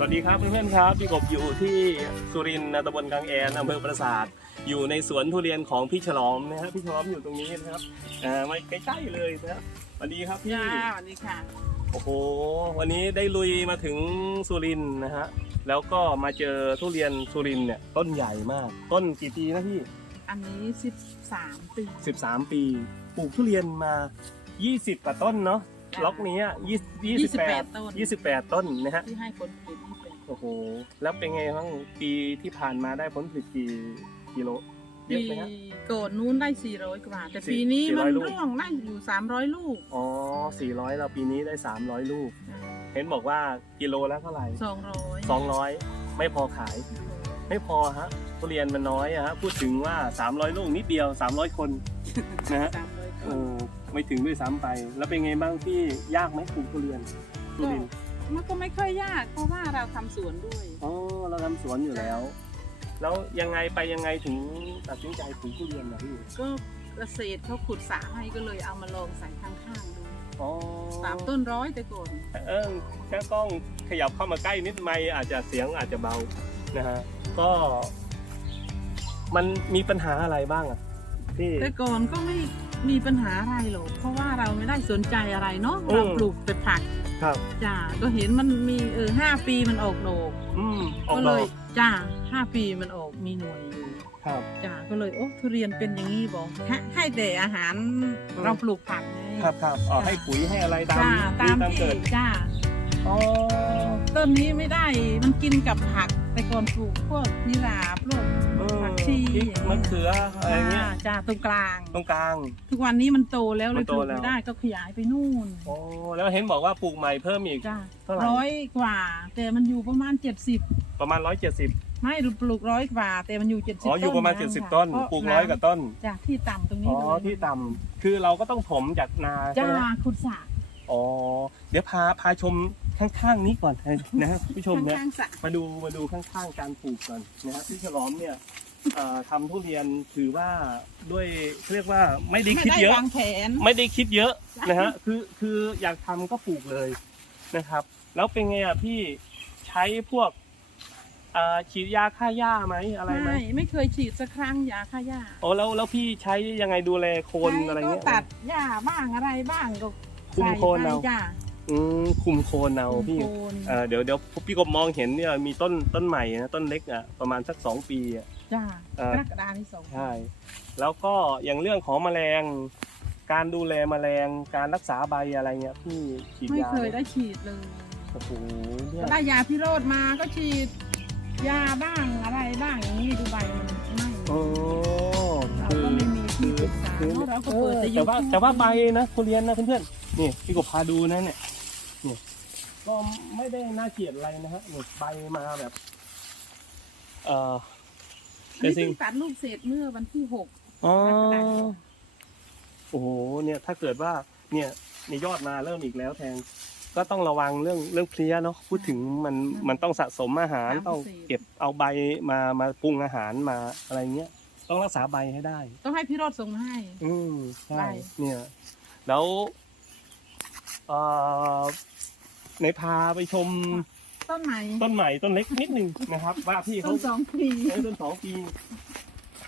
สวัสดีครับเพื่อนๆครับพี่กบอยู่ที่สุรินทร์นะตำบลกลางแอนอำเภอปราสาทอยู่ในสวนทุเรียนของพี่ฉลอมนะครับพี่ฉลอมอยู่ตรงนี้นะครับอ่าไม่ใกล้ๆเลยนะครับสวัสดีครับพี่จ้าสวัสดีค่ะ โอ้โหวันนี้ได้ลุยมาถึงสุรินทร์นะฮะแล้วก็มาเจอทุเรียนสุรินทร์เนี่ยต้นใหญ่มาก ต้นกี่ปีนะพี่อันนี้สิบสามปี 13 ปีปลูกทุเรียนมา 20กว่าต้นเนาะจ้ะล็อกนี้อะ20 28ต้น28 28ต้นนะฮะที่ให้ผลผลิตที่เป็น โอ้โห แล้วเป็นไงบ้างปีที่ผ่านมาได้ผลผลิตกี่กิโลเยปีอะไหมฮะ ก่อนนู้นได้400กว่า แต่สี่ปีนี้สี่ร้มัอยนลูก ร่วงได้อยู่300ลูกอ๋อ400เราปีนี้ได้ 300 ลูก เห็นบอกว่ากิโลละเท่าไหร่200 200 ไม่พอขาย ไม่พอฮะทุเรียนมันน้อยอะฮะ พูดถึงว่า 300 ลูกนิดเดียว 300 คน นะฮะ300โอ้ ไม่ถึงด้วยซ้ำไป แล้วเป็นไงบ้างพี่ยากไหมปลูกทุเรียนทุเรียน มันก็ไม่ค่อยยาก เพราะว่าเราทำสวนด้วย อ๋อเราทำสวนอยู่แล้ว แล้วยังไงไปยังไงถึงตัดสินใจปลูกทุเรียนนะพี่ก็เกษตรเขาขุดสระให้ก็เลยเอามาลองใส่ข้างๆดูอ๋อสามต้นร้อยแต่ก่อนเออแค่กล้องขยับเข้ามาใกล้นิดไม่อาจจะเสียงอาจจะเบานะฮะก็ มันมีปัญหาอะไรบ้างอะพี่ แต่ก่อนก็ไม่มีปัญหาอะไรหรอกเพราะว่าเราไม่ได้สนใจอะไรเนาะอืม เราปลูกแต่ผัก ครับ จ้าก็เห็นมันมีเออห้าปีมันออกดอกอืมออกก็ดเลอยกจ้าห้าปีมันออกมีหน่วยอยู่ครับ จ้าก็เลยโอ้ทุเรียนเป็นอย่างนี้บอกให้ให้แต่อาหารอืม เราปลูกผักไง ครับครับอ๋อให้ปุ๋ยให้อะไรตามจ้าตามตามที่เกิดจ้าอ๋อต้นนี้ไม่ได้มันกินกับผัก แต่ก่อนปลูกพวกนิลาพวกเออผัก ชีพริกมะเขืออะไรจ้าเงี้ยจ้าตรงกลาง ตรงกลาง ทุกวันนี้มันโตแล้วเลมัยนปโตลูกแล้ว ไม่ได้ก็ขยายไปนู่นโอ้แล้วเห็นบอกว่าปลูกใหม่เพิ่มอีก จ้าเท่าไหร่ ร้อยกว่า แต่มันอยู่ประมาณเจ็ดสิบประมาณร้อยเจ็ดสิบไม่ปลูกร้อยกว่า แต่มันอยู่เจ็ดสิบอ๋ออยู่ประมาณนเจ็ดสิบค่ะต้นเพะปลูกร้อยกว่าต้น จ้ะที่ต่ำตรงนี้อ๋อเลยที่ต่ำคือเราก็ต้องถมจากนาใช่จ้าไหมขุดสระอ๋อเดี๋ยวพาพาชมข้างๆนี้ก่อนนะครับผู้ชมนะข้างๆสระมาดูมาดูข้างๆการปลูกก่อนนะครับพี่ฉลอมเนี่ย เอ่อทำทุเรียนถือว่าด้วยเรียกว่าไม่ได้ไม่คิดได้เยอะ วางแผน ไม่ได้คิดเยอะนะฮะ คือคืออยากทำก็ปลูกเลยนะครับ แล้วเป็นไงอะพี่ใช้พวกเอ่อฉีดยาฆ่าหญ้าไหมอะไรไหมไม่ไม่เคยฉีดสักครั้งยาฆ่าหญ้าโอ้แล้วแล้วพี่ใช้ยังไงดูแลโคนอะไรเงี้ย ก็ตัดหญ้าบ้างอะไรบ้างก็คุมโคนใส่ไปเอาจ้าอืมคุมโคนเอาคุมพี่โคน เออเดี๋ยวเดี๋ยวพี่กบมองเห็นเนี่ยมีต้นต้นใหม่นะต้นเล็กอะประมาณสักสองปีอะ จ้าเอ่อกรกฎาที่สองใช่ แล้วก็อย่างเรื่องของแมลง การดูแลแมลง การรักษาใบอะไรเงี้ยพี่ฉีดไม่ยาเคยไหมได้ฉีดเลยโอ้โหเนี่ยก็ได้ยาพิโรธมาก็ฉีด ยาบ้างอะไรบ้างอย่างนี้ดูใบมันไม่โอ้เราคือก็ไม่มีที่ปรึกษาคือเนอะเราก็เปิดแต่แต่ยูว่าทูบแต่ว่าใบนะทุเรียนนะเพื่อนๆนี่พี่กบพาดูนะเนี่ยนี่ก็ไม่ได้น่าเกลียดอะไรนะฮะนี่ใบมาแบบ เอ่อ อันนี้เพิ่งตัดลูกเศษเมื่อวันที่หก อ๋อกรกฎาคมโอ้โห เนี่ยถ้าเกิดว่า เนี่ยในยอดมาเริ่มอีกแล้วแทน ก็ต้องระวังเรื่องเรื่องเพลี้ยเนาะ พูดถึงมันมันต้องสะสมอาหารต้องเก็บเอาใบมามาปรุงอาหารมาอะไรเงี้ย ต้องรักษาใบให้ได้ ต้องให้พี่โรธส่งมาให้ อืมใช่ใบ เนี่ย แล้วเอ่อในพาไปชม ต้นไหนต้นใหม่ต้นเล็กนิดหนึ่งนะครับ ว่าพี่ต้เขานสองปีเอ้ยต้นสองปี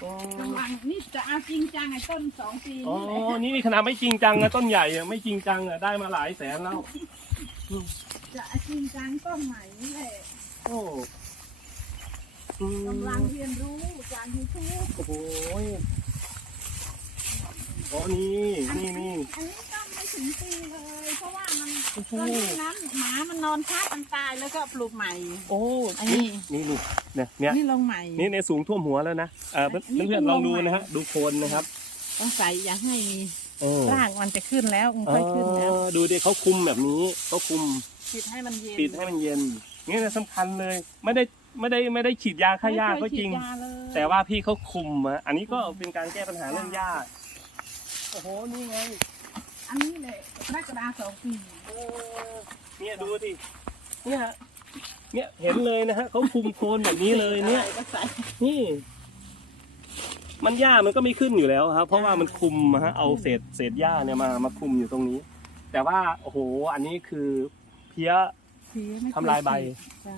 อ๋อกำลังนี่จะเอาจริงจังไอ้ต้นสองปีอ๋อนี่แหละนี่ขนาดไม่จริงจังนะต้นใหญ่อะไม่จริงจังอะได้มาหลายแสนแล้ว จะเอาจริงจังต้นใหม่นี่แหละโอ้อืมกำลังเรียนรู้จากยูทูบโอ้โหโอ้นี่นี่นี่อันนี้ก็ไม่ถึงปีเลย เพราะว่ามันโอ้โหตอนนี้นั้นหมามันนอนทับมันตายแล้วก็ปลูกใหม่ โอ้ อันนี้นี่นี่เนี่ยเนี่ยนี่ลงใหม่ นี่ในสูงท่วมหัวแล้วนะเออเพื่อนนี่เพื่อนเพิ่งลองดูลงมานะฮะดูโคนนะครับต้องใส่อย่าให้เออรากมันจะขึ้นแล้วมันค่อยขึ้นแล้วเออดูดิเขาคุมแบบนี้เขาคุมปิดให้มันเย็นปิดให้มันเย็นนี่นะสำคัญเลย ไม่ได้ไม่ได้ไม่ได้ฉีดยาฆ่าหญ้าไม่ก็เคยจริงฉีดยาเลยแต่ว่าพี่เขาคุมอะอันนี้ก็เป็นการแก้ปัญหาเรื่องหญ้าโอ้โหนี่ไง อันนี้แหละกรกฎาสองปีเออเนี่ยดูสิเนี่ยเนี่ยเห็นเลยนะฮะเขาคุมโคนแบบนี้เลยเนี่ย ก็ใส่นี่ มันหญ้ามันก็ไม่ขึ้นอยู่แล้วครับ เพราะว่ามันคุมอะฮะเอาเศษเศษหญ้าเนี่ยมามาคุมอยู่ตรงนี้ แต่ว่าโอ้โหอันนี้คือเพี้ยเพลี้ยไม่เคทำลายใบ จ้ะ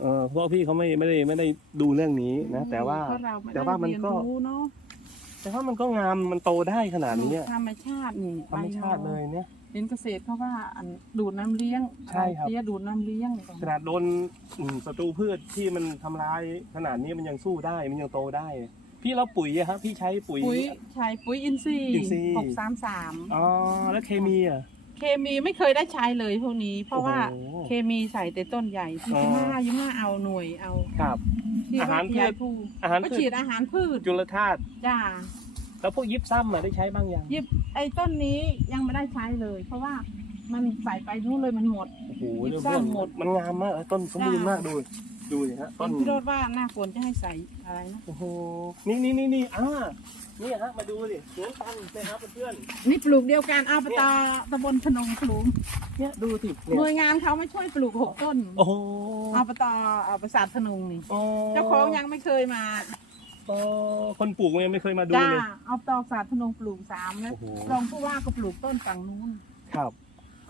เออเพราะพี่เขาไม่ไม่ได้ไม่ได้ดูเรื่องนี้นะ แต่ว่า เพระเรไได้แต่ว่ามันก็ เรียรู้เนาะ แต่ว่ามันก็งามมันโตได้ขนาดนี้อะธรรมชาตินี่ธรรมชาติเลยเนี่ยเป็นเกษตรเพราะว่าอันดูดน้ำเลี้ยงใช่ครับเพลี้ยดูดน้ำเลี้ยงขนาดโดนอืมศัตรูพืชที่มันทำร้ายขนาดนี้มันยังสู้ได้มันยังโตได้ พี่เราปุ๋ยอะครับพี่ใช้ปุ๋ยปุ๋ยใช้ปุ๋ยอินทรีย์อินทรีย์หกสามสามอ๋อแล้วเคมีอะเคมีไม่เคยได้ใช้เลยพวกนี้ เพราะว่าโอ้โหเคมีใส่แต่ต้นใหญ่ที่อ๋อยี่ห้ายี่ห้าเอาหน่วยเอาครับ ที่อาหารว่ยายพืชผู้อาหารก็พืชฉีดอาหารพืชจุลธาตุจ้า แล้วพวกยิบซ้ำอะได้ใช้บ้างยังยิบไอ้ต้นนี้ยังไม่ได้ใช้เลย เพราะว่ามันใส่ไปนู่นเลยมันหมด โอ้โหยิบเรื่องซ้ำเพื่อนหมด มันงามมากต้นสมบูรณ์จ้ามมากดู ดูสิฮะต้นพี่โรดว่าหน้าฝนจะให้ใส่อะไรนะโอ้โหนี่นี่นี่นี่อ่านี่ฮะมาดูดิสวนตันนะครับเพื่อนนี่ปลูกเดียวกันเอาไปต่อตำบลพนงปลูกๆเนี่ยดูสิหเนี่น่วยยงานเขาไม่ช่วยปลูกหกต้นโอ้โหเอาไปต่อเอาไปสาดพนงนี่โอ้เจ้าของยังไม่เคยมาโอ้คนปลูกยังไม่เคยมาดูจ้าเลย เอาตอกสาดพนงปลูกสามแล้วโอ้โห รองผู้ว่าก็ปลูกต้นฝั่งนู้น ครับ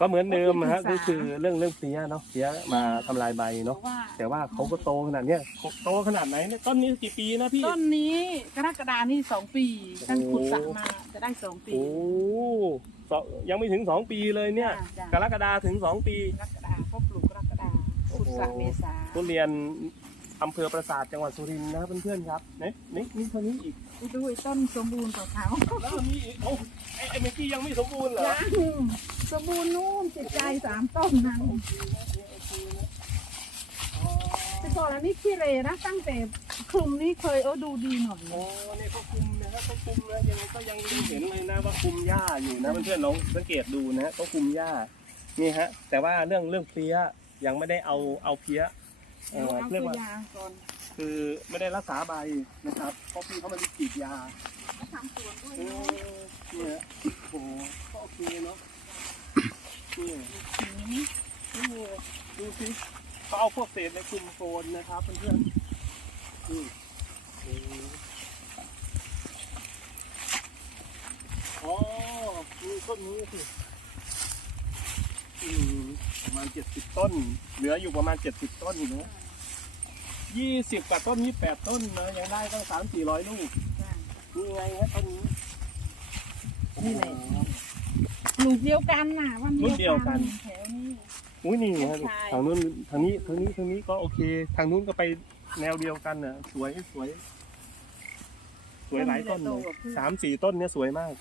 ก็เหมือนเดิมอะฮะก็ก็คืคืออเรื่องเรื่องเพลี้ยเนาะเพลี้ยมาทำลายใบเพเนาะราะว่าแต่ว่าเขาก็โตขนาดเนี้ยโตขนาดไหนเนี่ยต้นนี้กี่ปีนะพี่ต้นนี้กรกฎานี่สองปีตั้งโอ้ขุดสระมาจะได้สองปีโอ้สองยังไม่ถึงสองปีเลยเนี่ยจ้ะกรกฎาถึงสองปีกรกฎาก็ปลูกกรกฎาขุดสระเมษาทุเรียน อำเภอปราสาทจังหวัดสุรินทร์นะครับเพื่อนๆครับเนี่ยนี่นี่เท่านี้อีกไปดูไอ้ต้นสมบูรณ์ของเขาแล้วมีอีกโอ้ไอ้ไอ้เมื่อกี้ยังไม่สมบูรณ์เหรอยังสมบูรณ์นู่นจิตใจสามต้นนั้นแต่ก่อนอันนี้ขี้เหรนะตั้งแต่คลุมนี้เคยเออดูดีหน่อยโอ้เนี่ยเขาคุมนะครับเขาคุมนะยังไงก็ยังยังเห็นเลยนะว่าคุมหญ้าอยู่นะเพื่อนๆลองสังเกตดูนะเขาคุมหญ้านี่ฮะแต่ว่าเรื่องเรื่องเพลี้ยยังไม่ได้เอาเอาเพลี้ย เอเดี๋ยวอเอาเรียกตัวว่าอยางก่อนคือไม่ได้รักษาใบนะครับเพราะพี่เขาไม่ได้ฉีดยาเขาทำสวนด้วยเอเนาะอเนี่ยโอ้โหก็โอเคเนาะนี่หืมนี่ดูสิเขาเอาพวกเศษในคุมโซนนะครับเพื่อนๆนี่อืมอ๋อมีต้นนี้สิอืม ประมาณเจ็ดสิบต้น เหลืออยู่ประมาณเจ็ดสิบต้นนะยี่สิบกว่าต้นยี่แปดต้นนะยังได้ตั้งสามสี่ร้อยลูกจ้ะนี่ไงฮะต้นนี้นี่แหละปลูกเดียวกันน่ะวันรุ่นเดียวกันแถวนี้อุ้ยนี่ฮะใช่ทางนู้นทางนี้ทางนี้ทางนี้ก็โอเค ทางนู้นก็ไปแนวเดียวกันน่ะ สวยสวย สวยหลายต้นเลยสามสี่ต้นเนี่ยสวยมาก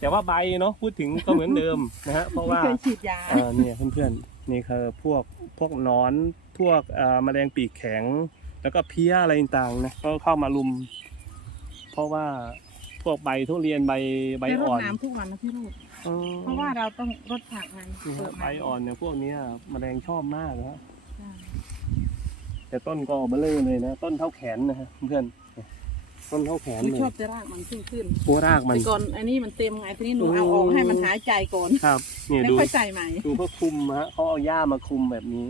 แต่ว่าใบเนาะพูดถึงก็เหมือนเดิมนะฮะเพราะว่า ไม่เคยฉีดยาเอ่อเนี่ยเพื่อนๆนี่คือพวกพวกหนอนพวกเอ่อแมลงปีกแข็ง แล้วก็เพี้ยอะไรต่างๆนะก็เข้ามาลุม เพราะว่าพวกใบทุเรียนใบใบไปรดอ่อนน้ำทุกวันนะพี่รูดอืมเพราะว่าเราต้องรดผักมันนี่เปิฮะดใบอ่อนเนี่ยพวกเนี้ยแมลงชอบมากนะฮะใช่แต่ต้นก็เบลอเลยนะต้นเท่าแขนนะฮะเพื่อน ต้นเท่าแขนหนูเลยชอบจะรากมันขึ้นขึ้นโอ้รากมันแต่ก่อนอันนี้มันเต็มไงทีนี้หนูโอ้เอาออกให้มันหายใจก่อนครับ เนี่ยแล้วดูค่อยใส่ใหม่ ดูเขาคุมฮะเขาเอาหญ้ามาคุมแบบนี้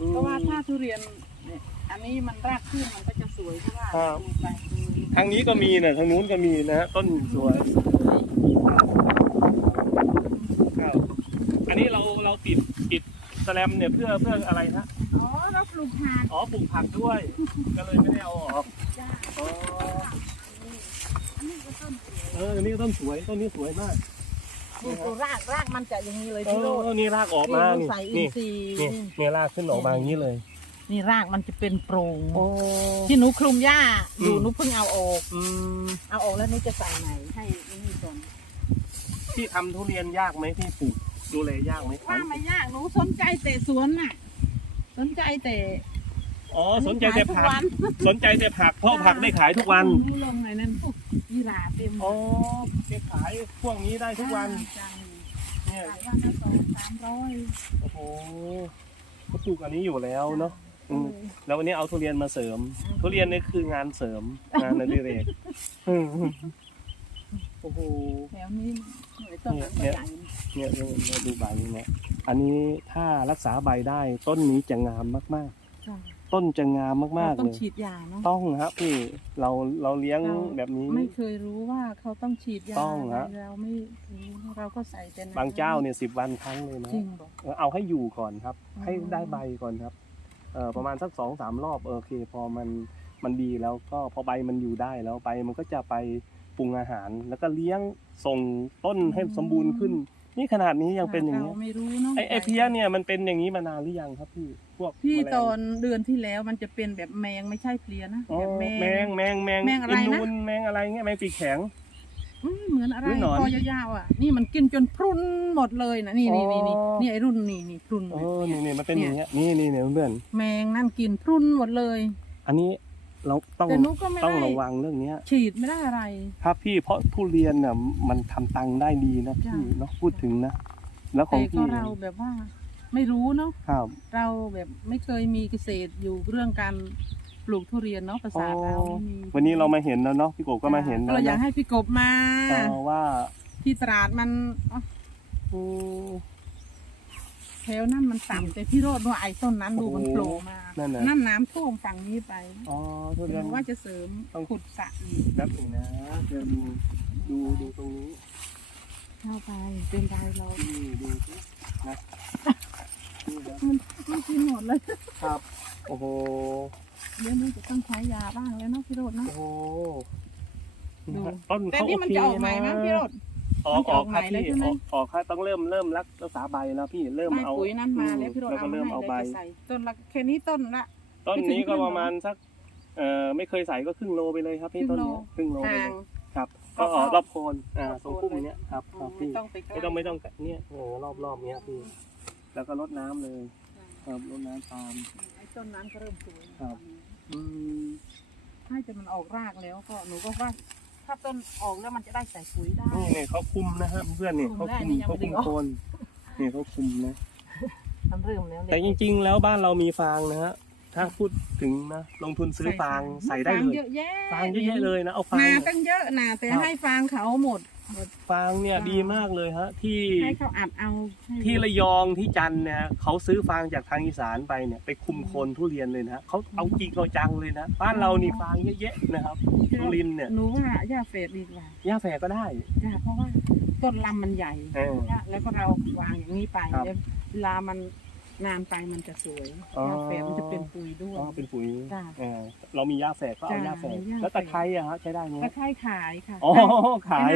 อืม เพราะว่าถ้าทุเรียนเนี่ยอันนี้มันรากขึ้นมันก็จะสวยเพราะว่าครับ ปลูกไปดูทางนี้ก็มีนะทางนู้นก็มีนะฮะต้นสวยครับอันนี้เราเราติดติดแสแลมเนี่ยเพื่อเพื่ออะไรฮะ อ๋อเราปลูกผักอ๋อปลูกผักด้วย ก็เลยไม่ได้เอาออกจ้าอ๋ออันนี้ก็ต้นสวยเอออันนี้ต้นสวยต้นนี้สวยมากดูดูรากรากมันจะอย่างนี้เลยเอพี่โรดอนี่รากออกมานี่นี่ใส่อินนี่ทรีย์นี่นี่เนี่ยรากขึ้นออกมาอย่างนี้เลย นี่รากมันจะเป็นโปร่งโอ้ที่หนูคลุมหญ้าอยู่อืมหนูเพิ่งเอาออก อืมเอาออกแล้วหนูจะใส่ไหนให้นี่ก่อนที่ทำทุเรียนยากไหมที่ปลูก ดูแลยากไหมว่าไม่ยากหนูสนใจแต่สวนน่ะ สนใจแต่อ๋อสนใจแต่ขายทุกผักวันสนใจแต่ผักเพราะผักได้ขายทุกวันหนูลงไหนนั่นพวกยีราเต็มอ๋อเก็บขายพวกนี้ได้ทุกวันจ้ะเนี่ยขายวันละสองสามร้อยโอ้โหเขาปลูกอันนี้อยู่แล้วเนาะอืมแล้ววันนี้เอาทุเรียนมาเสริม ทุเรียนนี่คืองานเสริมงานอดิเรกอืมโอ้โห แถวนี้หน่วยต้นนั้นก็เนี่ยใหญ่ เนี่ยเนี่ยเนี่ยดูใบเนี่ยอันนี้ถ้ารักษาใบได้ต้นนี้จะงามมากจ้ะๆ ต้นจะงามมากๆต้เลองย ฉีดยาเนาะต้องครับพี่เราเราเลี้ยงเราแบบนี้ ไม่เคยรู้ว่าเขาต้องฉีดยาต้องฮะ เราไม่รู้เราก็ใส่แต่น้ำบางเจ้าเนี่ยสิบวันครั้งเลยนะ จริงบอก เออเอาให้อยู่ก่อนครับอ๋อให้ได้ใบก่อนครับเออประมาณสักสองสามรอบเออโอเค พอมันมันดีแล้วก็พอใบมันอยู่ได้แล้วใบมันก็จะไปปรุงอาหาร แล้วก็เลี้ยงส่งต้นให้สมบูรณ์ขึ้น นี่ขนาดนี้ยังเป็นอย่างนี้เราไม่รู้เนาะไอไอเพี้ยเนี่ยมันเป็นอย่างนี้มานานหรือยังครับพี่พวกพี่แมลงตอนเดือนที่แล้วมันจะเป็นแบบแมงไม่ใช่เพลียนะอ๋อแบบแมแมง งแมงแมงแมงอะไรนะอินูนแมงอะไรเงี้ยแมงปีกแข็ง อืมเหมือนอะไรหรือหนอนคอยาวๆอะนี่มันกินจนพรุนหมดเลยนะนี่นี่นี่นี่อ๋อ นี่ไอรุ่นนี่นี่พรุนเออนี่นี่มันเป็นอย่างเงี้ยนี่นี่เนี่ยเพื่อนแมงนั่นกินพรุนหมดเลยอันนี้ เราต้องแต่หนูก็ไม่ต้องได้ระวังเรื่องเนี้ย ฉีดไม่ได้อะไร ครับพี่เพราะทุเรียนน่ะมันทำตังค์ได้ดีนะพี่จ้ะ เนาะพูดถึงนะ แล้วขอแต่งก็พี่เราแบบว่า ไม่รู้เนาะครับ เราแบบไม่เคยมีเกษตรอยู่เรื่องการปลูกทุเรียนเนาะภาษาทเราไม่มีวันนี้เรามาเห็นแล้วเนาะพี่กบก็มาเห็นแล้วเราอยากนะให้พี่กบมา เออว่าที่ตราดมันอ๋ออืมแถ วนั้นมันต่ำแต่พี่โรดว่าไอ้ต้นนั้นดูมันโอ้โผล่มานั่นน่ะ นั่นน้ำท่วมฝั่งนี้ไปอ๋อทุเรียนว่าจะเสริมต้องขุดสระอีกแป๊บหนึงนะเดี๋ยวดูดูดูตรงนี้เข้าไปเป็นไรเรานี่ดูสินะนี่นะมันไม่กินหมดเลยครับโอ้โหเดี๋ยวนี้จะต้องใช้ยาบ้างแล้วเนาะพี่โรดเนาะโอ้โหดูต้นแต่เขานี่โอมันเคจะออกใหม่ไหมนะพี่โรด ออกออกครับมันจะออกใหม่แล้วพี่ใช่ไหมออกออกครับต้องเริ่มเริ่มรักรักษาใบแล้วพี่เริ่มไม่เอาปุ๋ยนั่นมาแล้วพี่โรดแล้วเอาก็มาเริ่มให้เอาเลใบยจะใส่ต้นละแค่นี้ต้นละต้นไม่ถึงนี้ก็ครึ่งประมาณสักเอ่อไม่เคยใส่ก็ครึ่งโลไปเลยครับพี่ครึ่ต้นงโลเนี้ยครึ่งโลไปห่าเลงยครับ ก็ก็รอบรอบโคนอ่ารอบตรงโคนพุ่มเลยเนี้ยครับคอ๋อรับพี่ไม่ต้องไปใกล้ไม่ต้องไม่ต้องเนี่ยเออรอบรอบเนี้ยพี่ แล้วก็รดน้ำเลยครับรดน้ำตามไอ้ต้นนั้นก็เริ่มสวยครับอืมให้แต่มันออกรากแล้วก็หนูก็ว่า ถ้าต้นออกแล้วมันจะได้ใส่ปุ๋ยได้ นี่เนี่ยเขาคุมนะฮะเพื่อนเนี่ยคุเขามได้คุมนี่ยังเขาไม่คุมได้ออก โคนนี่เขาคุมนะ มันเริ่มแล้วแต่จริง ๆ แล้วบ้านเรามีฟางนะฮะถ้าพูดถึงนะลงทุนซื้อฟางใส่ได้เลยเยอะแยะฟางเยอะแยะเลยนะเอาฟาง นาเนี่ยตั้งเยอะนาแต่ครับ ให้ฟางเขาหมดหมด ฟางเนี่ยฟางดีมากเลยฮะ ที่ให้เขาอัดเอาให้ที่ระยองที่จันทร์เนี่ยเขาซื้อฟางจากทางอีสานไปเนี่ยไปคุมโคนทุเรียนเลยนะเขาเอาจริงเอาจังเลยนะบ้านเรานี่ฟางเยอะแยะนะครับทุเรียนเนี่ยหนูว่าหญ้าเฟดดีกว่าหญ้าแฝกก็ได้จ้ะเพราะว่าต้นลำมันใหญ่ เออ แล้วก็เราวางอย่างนี้ไปครับ แล้วเวลามัน นานไปมันจะสวยอ๋อ หญ้าเฟดมันจะเป็นปุ๋ยด้วย อ๋อเป็นปุ๋ยจ้ะเออเรามีหญ้าแฝกก็เอาจ้ะหญ้าแฝกมีหญ้าแล้วตะแฝกไคร้อะฮะใช้ได้ไหมตะไคร้ขายค่ะอ๋อขาย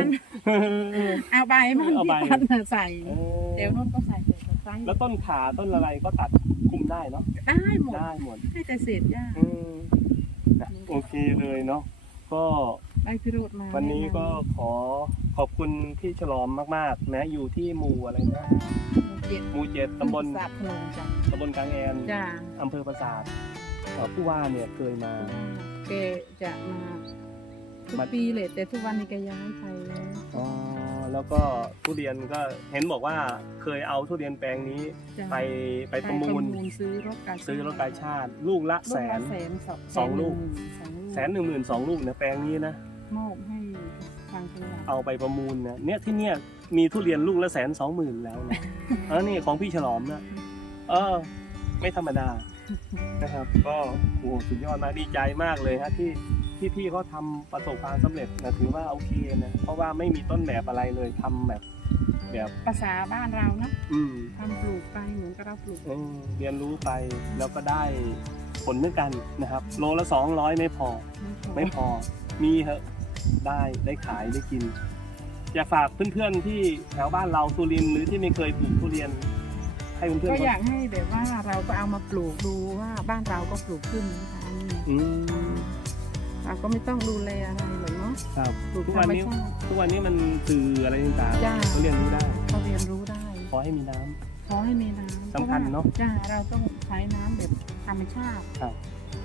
เอาใบมันเอาใบที่พันใส่เออเดี๋ยวนู้นก็ใส่ตะไคร้แล้วต้นขาต้นอะไรก็ตัดคุมได้เนาะได้หมดได้หมดให้แต่เศษหญ้าอืมนะโอเคเลยเนาะก็ ใบพิโรธมาวันนี้ก็แะขอขอบคุณพี่ฉลอมมากๆ นะ อยู่ที่หมู่อะไรนะนำ เจ็ดหมู่เจ็ดตำบลสาบพนมจ้ะตำบลกลางแอนจ้าอำเภอปราสาทเอ่อผู้ว่าเนี่ยเคยมา แกจะมาทุกมา ปีเลยแต่ทุกวันนี้แกย้ายไปแล้วอ๋อแล้วก็ทุเรียนก็เห็นบอกว่าเคยเอาทุเรียนแปลงนี้จ้ะไปไปประมูลซื้อรถกาซื้อรถกาชาติ ลูกละลูแสกละนแสนสองสองลูกสองลูกแสนหนึ่งหมื่นสองลูกเนี่ยแปลงนี้นะ มอบให้ทางจังหวัด เอาไปประมูลนะเนี่ยที่เนี่ยมีทุเรียนลูกละแสนสองหมื่นแล้วนะเออนี่ของพี่ฉลอมนะเออ ไม่ธรรมดานะครับ ก็โอ้โหสุดยอดมากดีใจมากเลยฮะที่ที่พี่เขาทำประสบความสำเร็จนะถือว่าโอเคนะเพราะว่าไม่มีต้นแบบอะไรเลยทำแบบแบบภาษาบ้านเรานะอืมทำปลูกไปเหมือนกับเราปลูกเออเรียนรู้ไปแล้วก็ได้ผลเหมือนกันนะครับ โลละสองร้อยไม่พอ ไม่พอมีเหอะ ได้ได้ขายได้กินอยากฝากเพื่อนๆที่แถวบ้านเราสุรินทร์หรือที่ไม่เคยปลูกทุเรียน ให้เพื่อนก็ๆอยากให้แบบว่าเราก็เอามาปลูกดูว่าบ้านเราก็ปลูกขึ้นนะคะนี่อืมเราก็ไม่ต้องดูแลอะไรหรอกเนาะครับ ปลูกทุกธรวันรมนี้ ชาติ ทุกวันนี้มันสื่ออะไรต่างจ้าๆเขาเรียนรู้ได้เขาเรียนรู้ได้ ขอให้มีน้ำ ขอให้มีน้ำสำคัญเนอะพรว่จ้าเราต้องใช้น้ำแบบธรรมชาติ ครับ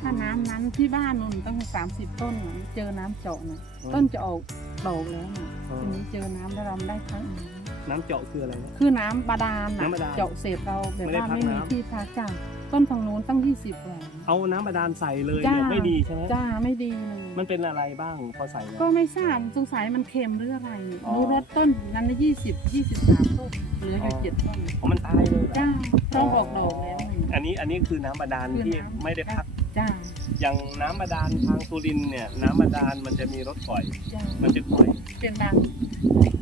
ถ้าน้ำนั้นที่บ้านนุ่นต้องสามสิบต้นน่ะเจอน้ำเจาะนะต้นจะออกดอกแล้วนะอืมทีนี้เจอน้ำแล้วเราไม่ได้พักน้น้ำเจาะคืออะไรนะำคือน้ำบาดาลนะน้ำบาดาลเจาะเสร็จเราแบบไม่ได้ว่าพักไม่มีน้ำ ที่พักจ้าต้นทางนู้นตั้งยี่สิบกว่าเอาน้ำบาดาลใส่เลยจ้าเนี่ยไม่ดีใช่ไหมจ้าไม่ดีเลยมันเป็นอะไรบ้างพอใส่แล้ว ก็ไม่ทราบสงสัยมันเค็มหรืออะไรเนี่ยอ๋อดูรสต้นนั้นยี่สิบยี่สิบสามต้นเหลืออยู่อ๋อ เจ็ดต้นอ๋อมันตายเลยเหรอ จ้าต้องออกดอกแล้ว อันนี้อันนี้คือน้ำบาดาลคือที่น้ำ ไม่ได้พัก จ้าอย่างน้ำบาดาลทางสุรินทร์เนี่ยน้ำบาดาลมันจะมีรสก่อย จ้ามันจะก่อยเป็นบาง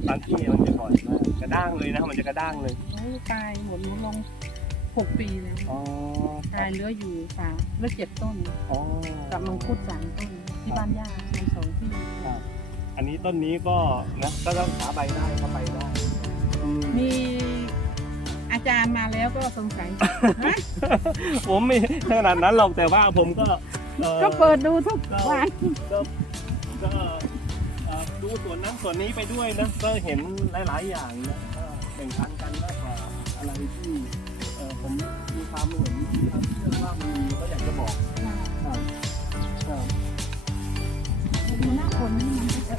บางที่มันจะก่อยมากกระด้างเลยนะมันจะกระด้างเลยโอ้ตายหมดลงหกปีแล้วอ๋อตายเหลืออยู่สามเหลือเจ็ดต้น อ๋อกับมังคุดสามต้น ที่บ้านย่ามันสองที่อันนี้ต้นนี้ก็นะก็ต้องขาใบได้ก็ไปได้อืมมี อาจารย์มาแล้วก็สงสัยฮะผมไม่ขนาดนั้นหรอกแต่ว่าผมก็อ่อก็เปิดดูทุกวัน ก็ก็เอ่อดูส่วนนั้นส่วนนี้ไปด้วยนะก็เห็นหลาย ๆ อย่างนะก็แบ่งปันกันมากกว่าอะไรที่เอ่อผมมีความเห็นมีความเชื่อว่ามีก็อยากจะบอกครับครับดูหน้าคนนี่มันจะ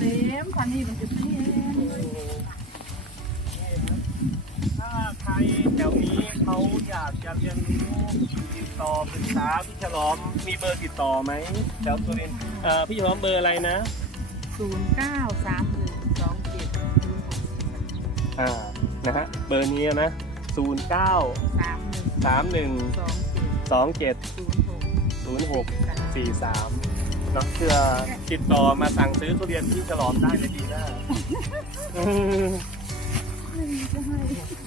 เต็มคันนี้มันจะเต็มถ้าใครแถวนี้เขาอยากจะเรียนรู้ติดต่อปรึกษาพี่ฉลอมมีเบอร์ติดต่อไหมแถวสุรินทร์เอ่อพี่ฉลอมเบอร์อะไรนะศูนย์เก้าสามหนึ่งสองเจ็ดศูนย์หกอ่านะฮะเบอร์นี้นะ0 9สามหนึ่ง3 1สองเจ็ด2 7ศูนย์หก0 6สาม4 3เนาะเพื่อติดต่อมาสั่งซื้อทุเรียนพี่ฉลอมได้เลยดีนะเออ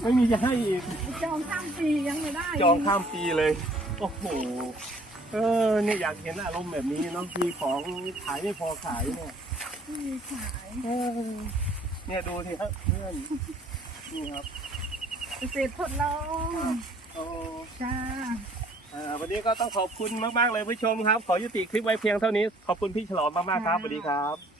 ไม่มีจะให้อีกจองข้ามปียังไม่ได้จองข้ามปีเลย โอ้โหเออเนี่ยอยากเห็นอารมณ์แบบนี้เนาะมีของขายไม่พอขายเนี่ยไม่มีขายเออเนี่ยดูสิครับเพื่อนนี่ครับเกษตรทดลองโอ้จ้าเอ่อ วันนี้ก็ต้องขอบคุณมากๆเลยผู้ชมครับ ขอยุติคลิปไว้เพียงเท่านี้ ขอบคุณพี่ฉลองมากๆครับสวัสดีครับ